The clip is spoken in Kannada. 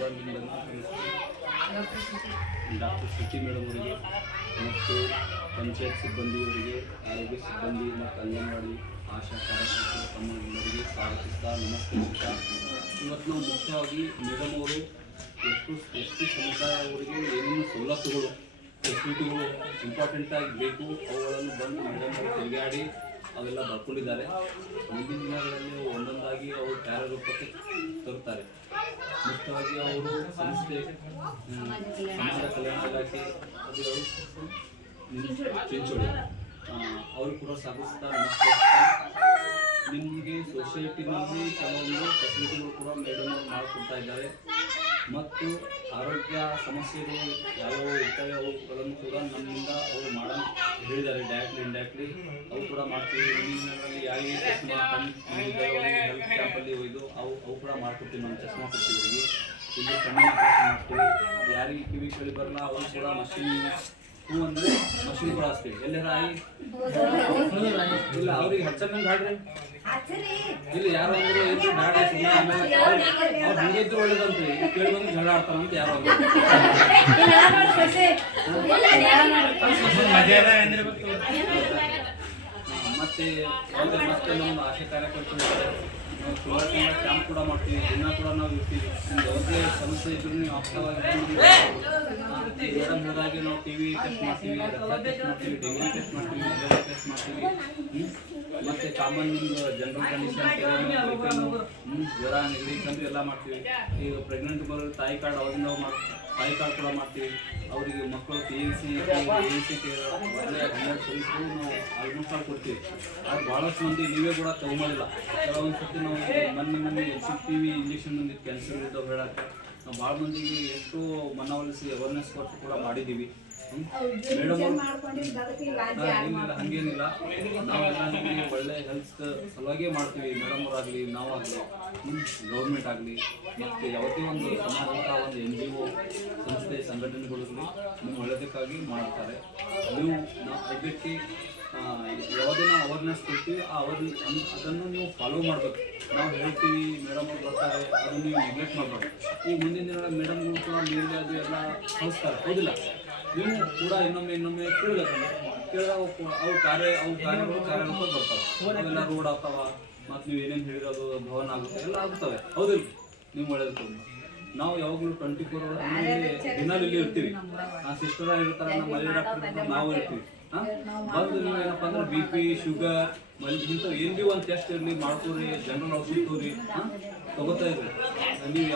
ಸಿಬ್ಬಂದಿಗಳನ್ನು ಡಾಕ್ಟರ್ ಶ್ರುತಿ ಮೇಡಮ್ ಅವರಿಗೆ ಮತ್ತು ಪಂಚಾಯತ್ ಸಿಬ್ಬಂದಿಯವರಿಗೆ, ಆರೋಗ್ಯ ಸಿಬ್ಬಂದಿ ಮತ್ತು ಅಂಗನವಾಡಿ ಆಶಾ ಕಾರ್ಯಕರ್ತರು ತಮ್ಮೆಲ್ಲರಿಗೆ ಸ್ವಾಗತಿಸ್ತಾ ನಮಸ್ಕರಿಸುತ್ತಾ, ಇವತ್ತು ನಾವು ಮುಖ್ಯವಾಗಿ ಮೇಡಮ್ ಅವರು ಎಷ್ಟು ಸಮುದಾಯವರಿಗೆ ಏನೇನು ಸವಲತ್ತುಗಳು ಫೆಸಿಲಿಟಿಗಳು ಇಂಪಾರ್ಟೆಂಟಾಗಿ ಬೇಕು ಅವುಗಳನ್ನು ಬಂದು ಮೇಡಮ್ ಅವರು ತಿರುಗಾಡಿ ಅವೆಲ್ಲ ಬರ್ಕೊಂಡಿದ್ದಾರೆ. ಮುಂದಿನ ದಿನಗಳಲ್ಲಿ ಒಂದೊಂದಾಗಿ ಅವರು ಕಾರ್ಯರೂಪಕ್ಕೆ ತರುತ್ತಾರೆ. ಮುಖ್ಯವಾಗಿ ಅವರು ಸಂಸ್ಥೆ ಸಮಾಜ ಕಲ್ಯಾಣ ಇಲಾಖೆ ಚಿಂಚೋಳಿ ಅವರು ಕೂಡ ಸಾಗಿಸ್ತಾ ನಮಸ್ಕರಿಸ್ತಾ, ನಿಮಗೆ ಸೊಸೈಟಿನಲ್ಲಿ ಕೆಲವೊಂದು ಫೆಸಿಲಿಟಿಗಳು ಕೂಡ ಮೇಡಮ್ ಅವರು ಮಾಡಿಕೊಡ್ತಾ ಇದ್ದಾರೆ ಮತ್ತು ಆರೋಗ್ಯ ಸಮಸ್ಯೆಗಳು ಯಾವ್ಯಾವ ಇರ್ತವೆ ಅವುಗಳನ್ನು ಕೂಡ ನಮ್ಮಿಂದ ಅವರು ಹೇಳಿದ್ದಾರೆ. ಡೈರೆಕ್ಟ್ಲಿ ಇಂಡೈರೆಕ್ಟ್ಲಿ ಅವು ಕೂಡ ಮಾಡ್ತೀವಿ. ಮುಂದಿನಲ್ಲಿ ಯಾರಿಗೆ ಚಸ್ಮಾ ಹೆಲ್ತ್ ಕ್ಯಾಂಪಲ್ಲಿ ಒಯ್ದು ಅವು ಕೂಡ ಮಾಡ್ಕೊಡ್ತೀವಿ. ನಮ್ಮ ಚಸ್ಮಾ ಕೊಡ್ತೀವಿ. ಇಲ್ಲಿ ಕಣ್ಣಿನ ಆಪರೇಷನ್ ಮಾಡ್ತೀವಿ. ಯಾರಿಗೆ ಕಿವಿ ಕೇಳಿ ಬರಲ್ಲ ಅವರು ಕೂಡ ಮಷಿನ್ ಅಂದರೆ ಮಷಿನ್ ಕೂಡ ಹಚ್ತೀವಿ. ಎಲ್ಲರ ಇಲ್ಲ ಅವ್ರಿಗೆ ಹಚ್ಚಂಗೆ ಹಾಡ್ರಿ ಇಲ್ಲ ಯಾರು ಅಂದ್ರೆ ಏನು ಬ್ಯಾಡ್ರಿ ಸುಮ್ಮನೆ ಆಮೇಲೆ ಅವ್ರು ಹಂಗೆ ಇದ್ರು ಒಳ್ಳೇದಂತ ಕೇಳಿ ಬಂದು ಜಗಳ ಆಡ್ತಾರಂತ ಯಾರು ಮತ್ತೆ ಮತ್ತೆ ನಮ್ಮ ಆಶಾ ಕಾರ್ಯಕರ್ತರು ನಾವು ಸುಮಾರು ಕ್ಯಾಂಪ್ ಕೂಡ ಮಾಡ್ತೀವಿ. ದಿನ ಕೂಡ ನಾವು ಇರ್ತೀವಿ. ನಿಮ್ಗೆ ಯಾವುದೇ ಸಮಸ್ಯೆ ಇದ್ರೂ ನೀವು ಆಪ್ತವಾಗಿ ಮೇಡಮ್ ಹೋದಾಗೆ ನಾವು ಟಿವಿ ಟೆಸ್ಟ್ ಮಾಡ್ತೀವಿ, ರಕ್ತ ಟೆಸ್ಟ್ ಮಾಡ್ತೀವಿ, ಡೆಂಗ್ಯೂ ಟೆಸ್ಟ್ ಮಾಡ್ತೀವಿ, ಮಲೇರಿಯಾ ಟೆಸ್ಟ್ ಮಾಡ್ತೀವಿ. ಮತ್ತು ಕಾಮನ್ ಜನರಲ್ ಕಂಡೀಷನ್ ಜ್ವರ ನೆಗಡಿ ಕಂಡು ಎಲ್ಲ ಮಾಡ್ತೀವಿ. ಈಗ ಪ್ರೆಗ್ನೆಂಟ್ ಬರೋ ತಾಯಿ ಕಾರ್ಡ್ ಅವಾಗಿಂದ ತಾಯಿ ಕಾರ್ಡ್ ಕೂಡ ಮಾಡ್ತೀವಿ. ಅವರಿಗೆ ಮಕ್ಕಳು PNC ಒಳ್ಳೆಯ 12 ಸರ್ವಿಸ್ಗಳು ನಾವು ಆಲ್ಮೋಸ್ಟ್ ಆಲ್ ಕೊಡ್ತೀವಿ. ಆದ್ರೆ ಭಾಳಷ್ಟು ಮಂದಿ ನೀವೇ ಕೂಡ ತಗೊಂಡಿಲ್ಲ. ಕೆಲವೊಂದು ಸರ್ತಿ ನಾವು ಮೊನ್ನೆ HPV ಇಂಜೆಕ್ಷನ್ ಬಂದಿದ್ದು ಕ್ಯಾನ್ಸರ್ ಇದ್ದವು ಹೇಳಕ್ಕೆ ನಾವು ಭಾಳ ಮಂದಿಗೆ ಎಷ್ಟು ಮನವೊಲಿಸಿ ಅವೇರ್ನೆಸ್ ಕೊಟ್ಟು ಕೂಡ ಮಾಡಿದ್ದೀವಿ. ಮೇಡಮ್ ಹಂಗೇನಿಲ್ಲ, ನಾವೆಲ್ಲ ನಿಮಗೆ ಒಳ್ಳೆ ಹೆಲ್ತ್ ಸಲುವಾಗೇ ಮಾಡ್ತೀವಿ. ಮೇಡಮ್ ಅವರಾಗಲಿ ನಾವಾಗಲಿ ಗೌರ್ಮೆಂಟ್ ಆಗಲಿ ಮತ್ತು ಯಾವುದೇ ಒಂದು ಸಮಾಜದ ಒಂದು NGO ಸಂಸ್ಥೆ ಸಂಘಟನೆಗಳಿರಲಿ ನಿಮ್ಮ ಒಳ್ಳೆಯದಕ್ಕಾಗಿ ಮಾಡ್ತಾರೆ. ನೀವು ನಾವು ಅದಕ್ಕೆ ಯಾವುದೇ ನಾವು ಅವೇರ್ನೆಸ್ ಕೊಡ್ತೀವಿ ಅದನ್ನು ನೀವು ಫಾಲೋ ಮಾಡಬೇಕು. ನಾವು ಹೇಳ್ತೀವಿ ಮೇಡಮ್ ಅವ್ರು ಬರ್ತಾರೆ, ಅದನ್ನು ನೀವು ನೆಗ್ಲೆಕ್ಟ್ ಮಾಡಬಾರ್ದು. ಈ ಮುಂದಿನ ದಿನಗಳಲ್ಲಿ ಮೇಡಮ್ಗಳು ಕೂಡ ಮೇಲೆ ಅದು ಎಲ್ಲ ಕಳಿಸ್ತಾರೆ, ಹೌದಿಲ್ಲ? ನೀವು ಕೂಡ ಇನ್ನೊಮ್ಮೆ ಕೇಳಿದಾಗ ಅವು ಕಾರ್ಯಗಳು ಕಾರ್ಯರೂಪ ಬರ್ತಾವೆ. ಅವೆಲ್ಲ ರೋಡ್ ಆಗ್ತಾವ ಮತ್ತು ನೀವು ಏನೇನು ಹೇಳಿರೋದು ಭವನ ಆಗುತ್ತೆ ಎಲ್ಲ ಆಗುತ್ತವೆ, ಹೌದಿಲ್ಲ? ನೀವು ಒಳ್ಳೇದು ನಾವು ಯಾವಾಗಲೂ 24 hours ದಿನಲ್ಲಿ ಇಲ್ಲಿ ಇರ್ತೀವಿ. ಆ ಸಿಸ್ಟರ್ ಇರ್ತಾರೆ, ನಮ್ಮ ಮನೆ ಡಾಕ್ಟರ್ ನಾವು ಇರ್ತೀವಿ. ಬಂದು ನೀವು ಏನಪ್ಪ ಅಂದ್ರೆ BP ಶುಗರ್ ಇಂಥವು ಏನು ಭೀ ಒಂದು ಟೆಸ್ಟ್ ಇರಲಿ ಮಾಡ್ಕೋರಿ, ಜನರಲ್ ಔಷಧಿ ತಗೋರಿ, ತಗೋತಾ ಇರ್ರಿ ನೀವು.